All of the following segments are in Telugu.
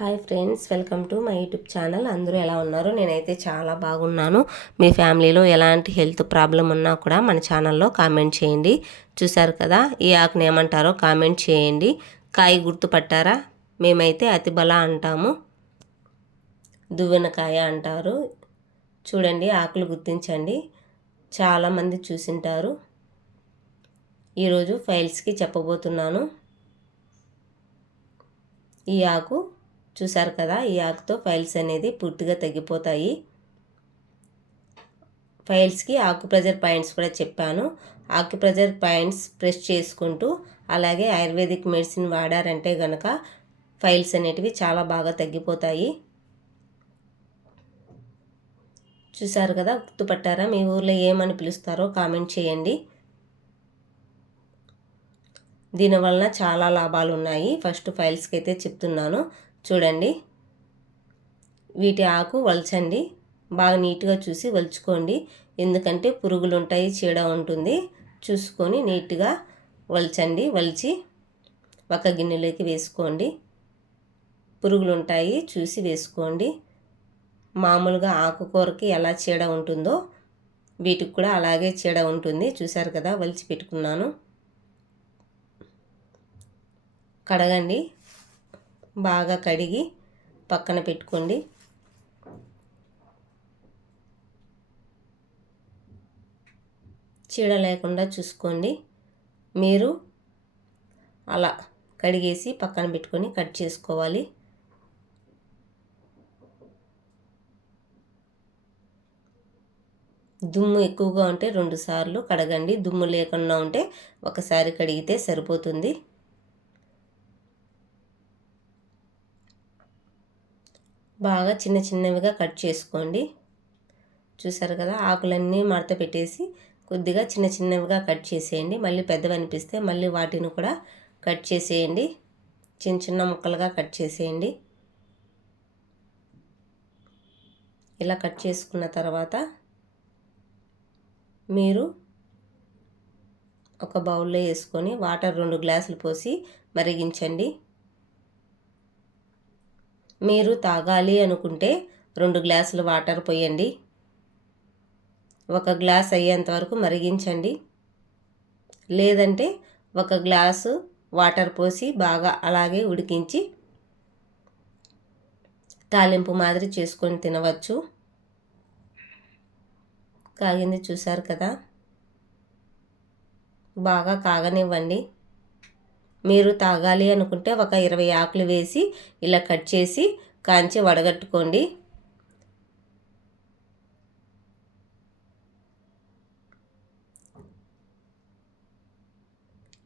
Hi friends, welcome to my YouTube channel. అందరూ ఎలా ఉన్నారు? నేనైతే చాలా బాగున్నాను. మీ ఫ్యామిలీలో ఎలాంటి హెల్త్ ప్రాబ్లం ఉన్నా కూడా మన ఛానల్లో కామెంట్ చేయండి. చూసారు కదా, ఈ ఆకుని ఏమంటారో కామెంట్ చేయండి. కాయ గుర్తుపట్టారా? మేమైతే అతిబల అంటాము, దువ్వెనకాయ అంటారు. చూడండి, ఆకులు గుర్తించండి. చాలామంది చూసింటారు. ఈరోజు ఫైల్స్కి చెప్పబోతున్నాను. ఈ ఆకు చూసారు కదా, ఈ ఆకుతో ఫైల్స్ అనేది పూర్తిగా తగ్గిపోతాయి. ఫైల్స్కి ఆకుప్రెజర్ పాయింట్స్ కూడా చెప్పాను. ఆకుప్రెజర్ పాయింట్స్ ప్రెస్ చేసుకుంటూ అలాగే ఆయుర్వేదిక్ మెడిసిన్ వాడారంటే గనక ఫైల్స్ అనేటివి చాలా బాగా తగ్గిపోతాయి. చూసారు కదా, గుర్తుపట్టారా? మీ ఊర్లో ఏమని పిలుస్తారో కామెంట్ చేయండి. దీనివలన చాలా లాభాలు ఉన్నాయి. ఫస్ట్ ఫైల్స్కి అయితే చెప్తున్నాను. చూడండి, వీటి ఆకు వలచండి. బాగా నీట్గా చూసి వలుచుకోండి. ఎందుకంటే పురుగులు ఉంటాయి, చీడ ఉంటుంది. చూసుకొని నీట్గా వలచండి. వలిచి ఒక గిన్నెలోకి వేసుకోండి. పురుగులు ఉంటాయి, చూసి వేసుకోండి. మామూలుగా ఆకుకూరకి ఎలా చీడ ఉంటుందో వీటికి కూడా అలాగే చీడ ఉంటుంది. చూసారు కదా, వలిచి పెట్టుకున్నాను. కడగండి. బాగా కడిగి పక్కన పెట్టుకోండి. చీడ లేకుండా చూసుకోండి. మీరు అలా కడిగేసి పక్కన పెట్టుకొని కట్ చేసుకోవాలి. దుమ్ము ఎక్కువగా ఉంటే 2 సార్లు కడగండి. దుమ్ము లేకుండా ఉంటే ఒకసారి కడిగితే సరిపోతుంది. బాగా చిన్న చిన్నవిగా కట్ చేసుకోండి. చూసారు కదా, ఆకులన్నీ మడత పెట్టేసి కొద్దిగా చిన్న చిన్నవిగా కట్ చేసేయండి. మళ్ళీ పెద్దవి అనిపిస్తే మళ్ళీ వాటిని కూడా కట్ చేసేయండి. చిన్న చిన్న ముక్కలుగా కట్ చేసేయండి. ఇలా కట్ చేసుకున్న తర్వాత మీరు ఒక బౌల్లో వేసుకొని వాటర్ 2 గ్లాసులు పోసి మరిగించండి. మీరు తాగాలి అనుకుంటే 2 గ్లాసులు వాటర్ పోయండి. 1 గ్లాస్ అయ్యేంత వరకు మరిగించండి. లేదంటే 1 గ్లాసు వాటర్ పోసి బాగా అలాగే ఉడికించి తాలింపు మాదిరి చేసుకొని తినవచ్చు. కాగింది చూసారు కదా, బాగా కాగనివ్వండి. మీరు తాగాలి అనుకుంటే ఒక 20 ఆకులు వేసి ఇలా కట్ చేసి కాంచి వడగట్టుకోండి.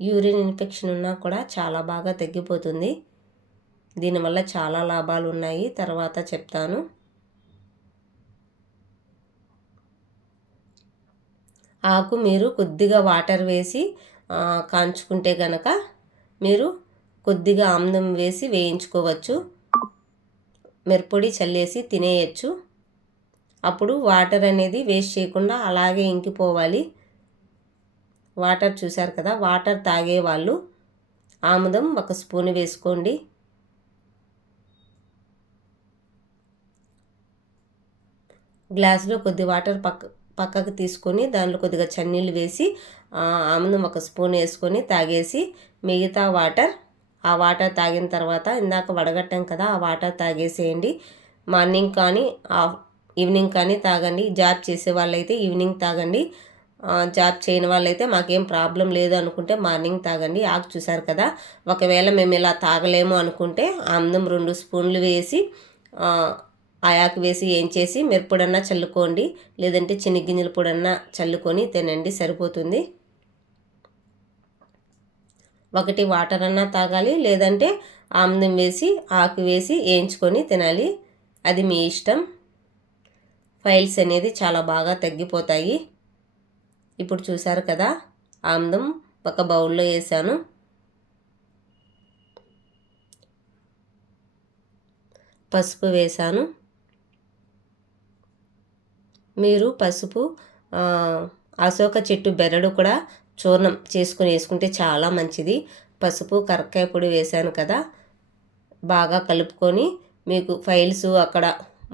యూరిన్ ఇన్ఫెక్షన్ ఉన్నా కూడా చాలా బాగా తగ్గిపోతుంది. దీనివల్ల చాలా లాభాలు ఉన్నాయి, తర్వాత చెప్తాను. ఆకు మీరు కొద్దిగా వాటర్ వేసి కాంచుకుంటే గనక మీరు కొద్దిగా ఆమ్లం వేసి వేయించుకోవచ్చు. మిరప్పొడి చల్లేసి తినేయచ్చు. అప్పుడు వాటర్ అనేది వేస్ట్ చేయకుండా అలాగే ఇంకిపోవాలి. వాటర్ చూసారు కదా, వాటర్ తాగేవాళ్ళు ఆముదం 1 స్పూన్ వేసుకోండి. గ్లాసులో కొద్ది వాటర్ పక్కకు తీసుకొని దాంట్లో కొద్దిగా చన్నీళ్ళు వేసి ఆముదం 1 స్పూన్ వేసుకొని తాగేసి మిగతా వాటర్ ఆ వాటర్ తాగిన తర్వాత ఇందాక వడగట్టాం కదా, ఆ వాటర్ తాగేసేయండి. మార్నింగ్ కానీ ఈవినింగ్ కానీ తాగండి. జాబ్ చేసే వాళ్ళైతే ఈవినింగ్ తాగండి. జాబ్ చేయని వాళ్ళైతే మాకేం ప్రాబ్లం లేదు అనుకుంటే మార్నింగ్ తాగండి. ఆకు చూసారు కదా, ఒకవేళ మేము ఇలా తాగలేము అనుకుంటే ఆముదం 2 స్పూన్లు వేసి ఆ ఆకు వేసి ఏం చేసి మిరప్పొడన్నా చల్లుకోండి. లేదంటే శనగగింజల పొడన్నా చల్లుకొని తినండి, సరిపోతుంది. 1 వాటర్ అన్నా తాగాలి, లేదంటే ఆముదం వేసి ఆకు వేసి వేయించుకొని తినాలి. అది మీ ఇష్టం. ఫైల్స్ అనేది చాలా బాగా తగ్గిపోతాయి. ఇప్పుడు చూసారు కదా, ఆముదం ఒక బౌల్లో వేసాను. పసుపు వేసాను. మీరు పసుపు అశోక చెట్టు బెరడు కూడా చూర్ణం చేసుకుని వేసుకుంటే చాలా మంచిది. పసుపు కరక్కాయ పొడి వేసాను కదా, బాగా కలుపుకొని మీకు ఫైల్స్ అక్కడ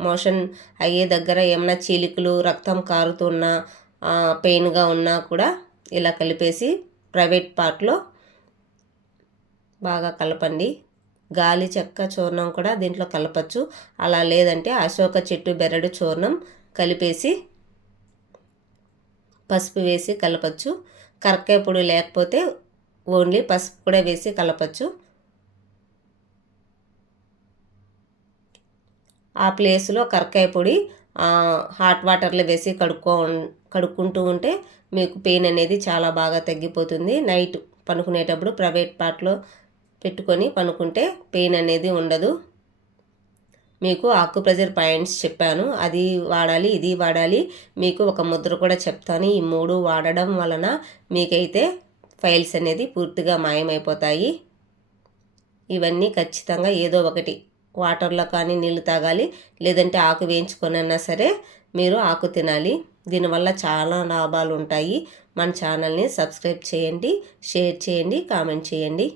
మోషన్ అయ్యే దగ్గర ఏమైనా చీలికలు రక్తం కారుతున్నా పెయిన్గా ఉన్నా కూడా ఇలా కలిపేసి ప్రైవేట్ పార్ట్లో బాగా కలపండి. గాలి చెక్క చూర్ణం కూడా దీంట్లో కలపచ్చు. అలా లేదంటే అశోక చెట్టు బెరడు చూర్ణం కలిపేసి పసుపు వేసి కలపచ్చు. కరక్కాయ పొడి లేకపోతే ఓన్లీ పసుపు కూడా వేసి కలపచ్చు. ఆ ప్లేస్లో కరక్కాయ పొడి హాట్ వాటర్లో వేసి కడుక్కుంటూ ఉంటే మీకు పెయిన్ అనేది చాలా బాగా తగ్గిపోతుంది. నైట్ పనుకునేటప్పుడు ప్రైవేట్ పార్ట్లో పెట్టుకొని పనుకుంటే పెయిన్ అనేది ఉండదు. మీకు ఆకుప్రెజర్ పాయింట్స్ చెప్పాను, అది వాడాలి ఇది వాడాలి. మీకు ఒక ముద్ర కూడా చెప్తాను. ఈ 3 వాడడం వలన మీకైతే ఫైల్స్ అనేది పూర్తిగా మాయమైపోతాయి. ఇవన్నీ ఖచ్చితంగా ఏదో ఒకటి వాటర్లో కానీ నీళ్ళు తాగాలి, లేదంటే ఆకు వేయించుకొనైనా సరే మీరు ఆకు తినాలి. దీనివల్ల చాలా లాభాలు ఉంటాయి. మన ఛానల్ని సబ్స్క్రైబ్ చేయండి, షేర్ చేయండి, కామెంట్ చేయండి.